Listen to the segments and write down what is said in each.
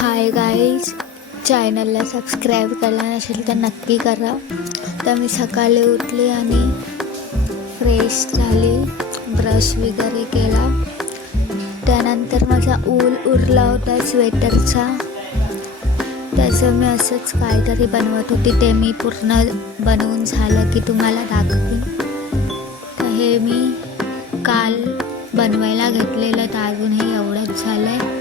Hi guys, चॅनलला subscribe केला नसेल तर नक्की करा. तर मी सकाळी उठली आणि फ्रेश झाली, ब्रश वगैरे केला. त्यानंतर माझा ऊल उरला होता स्वेटरचा, त्याचं मी असंच काहीतरी बनवत होती. ते मी पूर्ण बनवून झालं की तुम्हाला दाखवीन. तर हे मी काल बनवायला घेतलेलं, तर अजून हे एवढंच झालं आहे.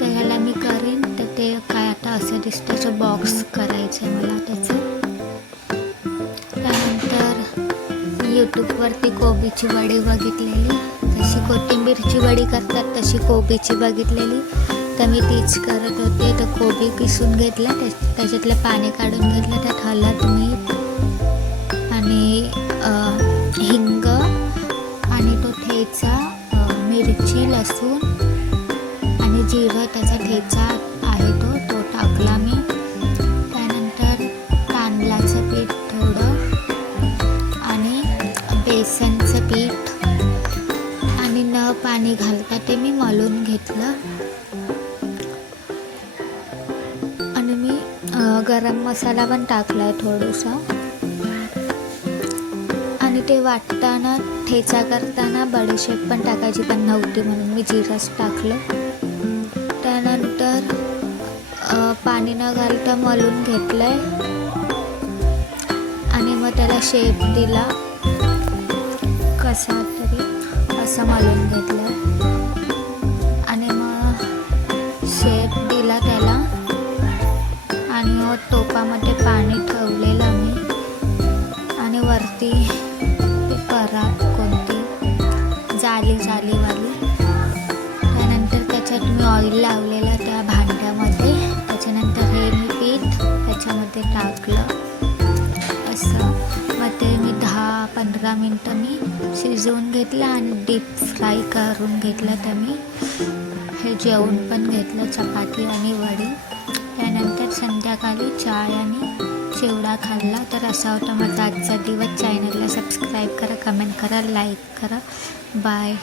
त्याला मी करेन. तर ते काय आता असं दिसतं, त्याचं बॉक्स करायचं आहे मला त्याचं. त्यानंतर यूट्यूबवरती कोबीची वडी बघितलेली, जशी कोथिंबीरची वडी करतात तशी कोबीची बघितलेली, तर मी तीच करत होते. तर कोबी किसून घेतला, त्याच्यातलं पाणी काढून घेतलं, त्यात हळद, मीठ आणि हिंग आणि तो ठेचा, मिरची, लसूण आणि जिरं, त्याचा ठेचा आहे तो टाकला मी. त्यानंतर तांदळाचं पीठ थोडं आणि बेसनचं पीठ आणि न पाणी घालता ते मी मळून घेतलं. आणि मी गरम मसाला पण टाकला आहे थोडासा. आणि ते वाटताना, ठेचा करताना बडीशेप पण टाकायची पण नव्हती, म्हणून मी जिरंच टाकलं. त्यानंतर पाणी न घालता मळून घेतलं आहे आणि मग त्याला शेप दिला, कसा तरी असं मळून घेतलं आणि मग शेप दिला त्याला. आणि मग टोपामध्ये पाणी ठेवलेलं मी आणि वरती ते परात कोणती जालीवाली. त्यानंतर त्याच्यात मी ऑइल लावलेलं त्या भांड्यामध्ये. त्याच्यानंतर हे मी पीठ त्याच्यामध्ये टाकलं असं. मग ते मी 10-15 मिनटं मी शिजवून घेतलं आणि डीप फ्राय करून घेतलं. तर मी हे जेवण पण घेतलं, चपाती आणि वडी. त्यानंतर संध्याकाळी चाय आणि चिवडा खाल्ला. तर असा होता माझा आजचा दिवस. चॅनलला सबस्क्राईब करा, कमेंट करा, लाईक करा. बाय.